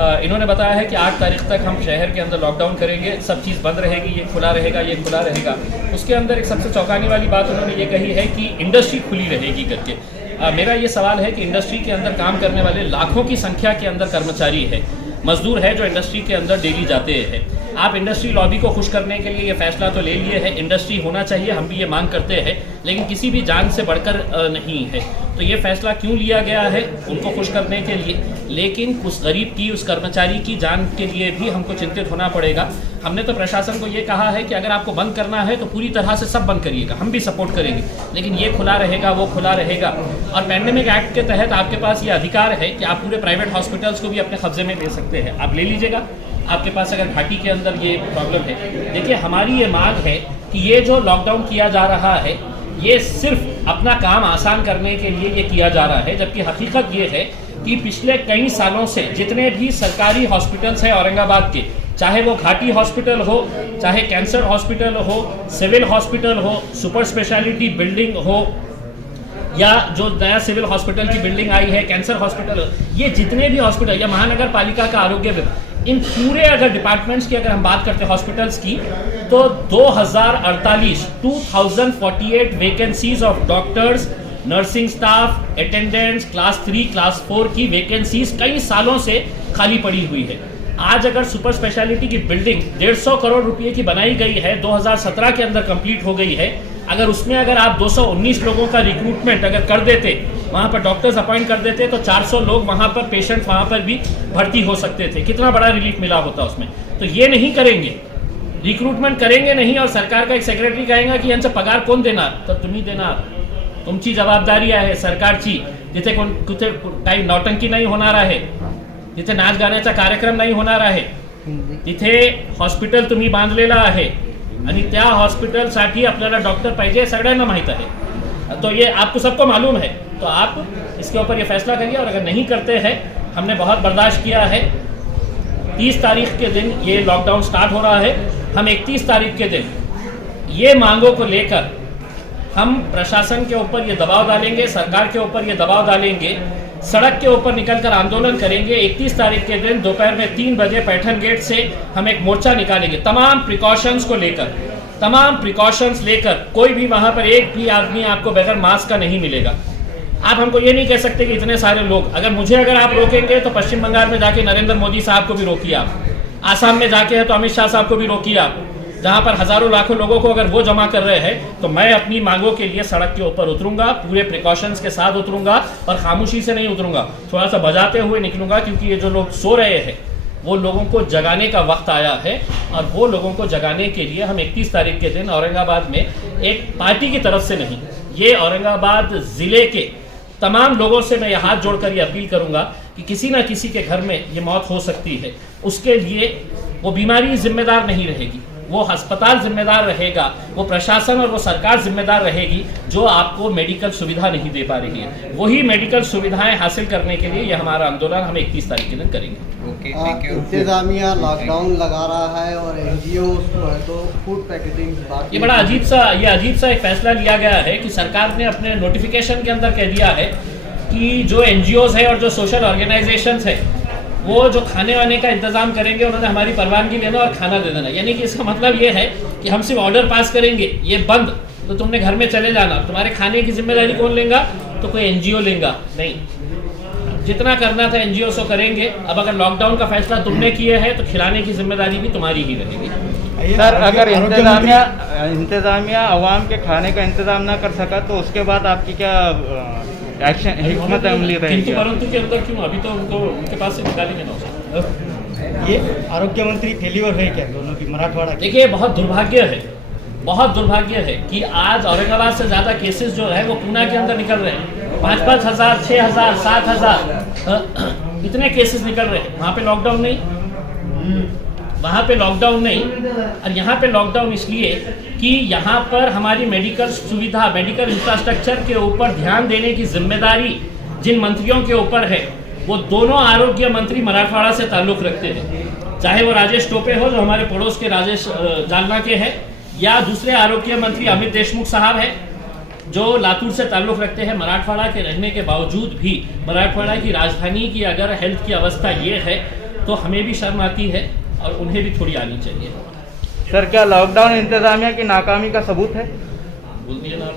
इन्होंने बताया है कि 8 तारीख तक हम शहर के अंदर लॉकडाउन करेंगे, सब चीज़ बंद रहेगी, ये खुला रहेगा, ये खुला रहेगा। उसके अंदर एक सबसे चौंकाने वाली बात उन्होंने ये कही है कि इंडस्ट्री खुली रहेगी करके। मेरा ये सवाल है कि इंडस्ट्री के अंदर काम करने वाले लाखों की संख्या के अंदर कर्मचारी है, मजदूर है जो इंडस्ट्री के अंदर डेली जाते हैं। आप इंडस्ट्री लॉबी को खुश करने के लिए ये फैसला तो ले लिए है, इंडस्ट्री होना चाहिए, हम भी ये मांग करते हैं, लेकिन किसी भी जान से बढ़कर नहीं है। तो ये फैसला क्यों लिया गया है? उनको खुश करने के लिए, लेकिन उस गरीब की, उस कर्मचारी की जान के लिए भी हमको चिंतित होना पड़ेगा। हमने तो प्रशासन को ये कहा है कि अगर आपको बंद करना है तो पूरी तरह से सब बंद करिएगा, हम भी सपोर्ट करेंगे, लेकिन ये खुला रहेगा, वो खुला रहेगा। और पैंडेमिक एक्ट के तहत आपके पास ये अधिकार है कि आप पूरे प्राइवेट हॉस्पिटल्स को भी अपने कब्जे में ले सकते हैं, आप ले लीजिएगा। आपके पास अगर घाटी के अंदर ये प्रॉब्लम है, देखिए हमारी ये मांग है कि ये जो लॉकडाउन किया जा रहा है ये सिर्फ अपना काम आसान करने के लिए ये किया जा रहा है, जबकि हकीकत ये है कि पिछले कई सालों से जितने भी सरकारी हॉस्पिटल्स हैं औरंगाबाद के, चाहे वो घाटी हॉस्पिटल हो, चाहे कैंसर हॉस्पिटल हो, सिविल हॉस्पिटल हो, सुपर स्पेशलिटी बिल्डिंग हो, या जो नया सिविल हॉस्पिटल की बिल्डिंग आई है कैंसर हॉस्पिटल, ये जितने भी हॉस्पिटल या महानगर पालिका का आरोग्य विभाग, इन पूरे अगर डिपार्टमेंट्स की अगर हम बात करते हैं हॉस्पिटल्स की, तो 2048 vacancies of doctors, nursing staff, attendants, class 3, class 4 की वैकेंसीज कई सालों से खाली पड़ी हुई है। आज अगर सुपर स्पेशलिटी की बिल्डिंग 150 करोड़ रुपए की बनाई गई है, 2017 के अंदर कंप्लीट हो गई है, अगर उसमें अगर आप 219 लोगों का रिक्रूटमेंट अगर कर देते, वहाँ पर डॉक्टर्स अपॉइंट कर देते, तो 400 लोग वहाँ पर, पेशेंट वहाँ पर भी भर्ती हो सकते थे। कितना बड़ा रिलीफ मिला होता उसमें। तो ये नहीं करेंगे, रिक्रूटमेंट करेंगे नहीं, और सरकार का एक सेक्रेटरी कहेगा कि यांचा पगार कोण देणार, तर तुम्ही देणार, तुमची जबाबदारी आहे सरकारची। जिथे कुठे काही नौटंकी नाही होणार आहे, जिथे नाच गाण्याचा कार्यक्रम नाही होणार आहे, तिथे हॉस्पिटल तुम्ही बांधलेला आहे आणि त्या हॉस्पिटलसाठी आपल्याला डॉक्टर पाहिजे, सगळ्यांना माहित आहे। तो ये आपको सबको मालूम है, तो आप इसके ऊपर ये फैसला करिए। और अगर नहीं करते हैं, हमने बहुत बर्दाश्त किया है, 30 तारीख के दिन ये लॉकडाउन स्टार्ट हो रहा है, हम 31 तारीख के दिन ये मांगों को लेकर हम प्रशासन के ऊपर ये दबाव डालेंगे, सरकार के ऊपर ये दबाव डालेंगे, सड़क के ऊपर निकलकर आंदोलन करेंगे। 31 तारीख के दिन दोपहर में 3 बजे पैठन गेट से हम एक मोर्चा निकालेंगे, तमाम प्रिकॉशंस को लेकर, तमाम प्रिकॉशंस लेकर। कोई भी वहाँ पर एक भी आदमी आपको बगैर मास्क का नहीं मिलेगा। आप हमको ये नहीं कह सकते कि इतने सारे लोग, अगर आप रोकेंगे तो पश्चिम बंगाल में जाके नरेंद्र मोदी साहब को भी रोकिए आप, आसाम में जाके है तो अमित शाह साहब को भी रोकिए आप, जहाँ पर हजारों लाखों लोगों को अगर वो जमा कर रहे हैं, तो मैं अपनी मांगों के लिए सड़क के ऊपर उतरूंगा, पूरे प्रिकॉशंस के साथ उतरूंगा, और खामोशी से नहीं उतरूंगा, थोड़ा सा बजाते हुए निकलूंगा, क्योंकि ये जो लोग सो रहे हैं वो लोगों को जगाने का वक्त आया है। और वो लोगों को जगाने के लिए हम 31 तारीख के दिन औरंगाबाद में एक पार्टी की तरफ से नहीं, ये औरंगाबाद जिले के तमाम लोगों से मैं ये हाथ जोड़कर ये अपील करूंगा कि किसी ना किसी के घर में ये मौत हो सकती है, उसके लिए वो बीमारी जिम्मेदार नहीं रहेगी, वो अस्पताल जिम्मेदार रहेगा, वो प्रशासन और वो सरकार जिम्मेदार रहेगी जो आपको मेडिकल सुविधा नहीं दे पा रही है। वही मेडिकल सुविधाएं हासिल करने के लिए ये हमारा आंदोलन हम 31 तारीख के दिन करेंगे। इंतजामिया लॉकडाउन लगा रहा है और एनजीओ तो फूड पैकेटिंग, ये बड़ा अजीब सा एक फैसला लिया गया है कि सरकार ने अपने नोटिफिकेशन के अंदर कह दिया है कि जो एनजीओज है और जो सोशल ऑर्गेनाइजेशंस है वो जो खाने वाने का इंतजाम करेंगे, उन्होंने हमारी परवानगी लेना और खाना दे देना। यानी कि इसका मतलब ये है कि हम सिर्फ ऑर्डर पास करेंगे, ये बंद, तो तुमने घर में चले जाना, तुम्हारे खाने की जिम्मेदारी कौन लेगा? तो कोई एनजीओ लेगा नहीं। जितना करना था एनजीओ से करेंगे। अब अगर लॉकडाउन का फैसला तुमने किए है तो खिलाने की जिम्मेदारी भी तुम्हारी ही रहेगी। सर, अगर इंतजामिया अवाम के खाने का इंतजाम ना कर सका तो उसके बाद आपकी क्या एक्शन हिकमत अमली रहेगी? परंतु के अंदर क्यों? अभी तो उनके पास से निकालेंगे ना। ये आरोग्य मंत्री फेल्यूर है क्या दोनों की, मराठवाड़ा? देखिए, बहुत दुर्भाग्य है कि आज औरंगाबाद से ज़्यादा केसेस जो है वो पूना के अंदर निकल रहे हैं। 5-5 हज़ार, 6 हज़ार, 7 हज़ार इतने केसेस निकल रहे हैं। वहाँ पे लॉकडाउन नहीं, वहाँ पे लॉकडाउन नहीं। और यहाँ पे लॉकडाउन इसलिए कि यहाँ पर हमारी मेडिकल सुविधा, मेडिकल इंफ्रास्ट्रक्चर के ऊपर ध्यान देने की जिम्मेदारी जिन मंत्रियों के ऊपर है, वो दोनों आरोग्य मंत्री मराठवाड़ा से ताल्लुक़ रखते हैं। चाहे वो राजेश टोपे हो जो हमारे पड़ोस के राजेश जालना के हैं, या दूसरे आरोग्य मंत्री अमित देशमुख साहब हैं जो लातूर से ताल्लुक़ रखते हैं। मराठवाड़ा के रहने के बावजूद भी मराठवाड़ा की राजधानी की अगर हेल्थ की अवस्था ये है तो हमें भी शर्म आती है और उन्हें भी थोड़ी आनी चाहिए। सर, क्या लॉकडाउन इंतजामिया की नाकामी का सबूत है? बोल दिया ना आप।